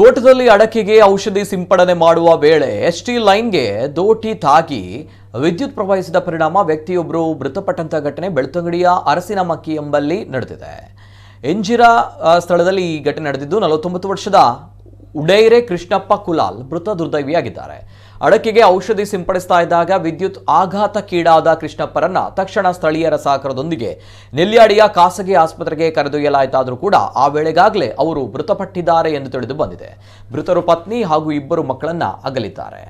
ತೋಟದಲ್ಲಿ ಅಡಕೆಗೆ ಔಷಧಿ ಸಿಂಪಡಣೆ ಮಾಡುವ ವೇಳೆ ಎಸ್ಟಿ ಲೈನ್ಗೆ ದೋಟಿ ತಾಗಿ ವಿದ್ಯುತ್ ಪ್ರವಹಿಸಿದ ಪರಿಣಾಮ ವ್ಯಕ್ತಿಯೊಬ್ಬರು ಮೃತಪಟ್ಟಂತ ಘಟನೆ ಬೆಳ್ತಂಗಡಿಯ ಅರಸಿನಮಕ್ಕಿ ಎಂಬಲ್ಲಿ ನಡೆದಿದೆ. ಎಂಜಿರಾ ಸ್ಥಳದಲ್ಲಿ ಈ ಘಟನೆ ನಡೆದಿದ್ದು 49 ವರ್ಷದ ಉಡೈರೆ ಕೃಷ್ಣಪ್ಪ ಕುಲಾಲ್ ಮೃತ ದುರ್ದೈವಿಯಾಗಿದ್ದಾರೆ. ಅಡಕೆಗೆ ಔಷಧಿ ಸಿಂಪಡಿಸ್ತಾ ಇದ್ದಾಗ ವಿದ್ಯುತ್ ಆಘಾತಕ್ಕೀಡಾದ ಕೃಷ್ಣಪ್ಪರನ್ನ ತಕ್ಷಣ ಸ್ಥಳೀಯರ ಸಹಕಾರದೊಂದಿಗೆ ನೆಲ್ಯಾಡಿಯ ಖಾಸಗಿ ಆಸ್ಪತ್ರೆಗೆ ಕರೆದೊಯ್ಯಲಾಯಿತಾದರೂ ಕೂಡ ಆ ವೇಳೆಗಾಗಲೇ ಅವರು ಮೃತಪಟ್ಟಿದ್ದಾರೆ ಎಂದು ತಿಳಿದು ಬಂದಿದೆ. ಮೃತರು ಪತ್ನಿ ಹಾಗೂ 2 ಮಕ್ಕಳನ್ನ ಅಗಲಿದ್ದಾರೆ.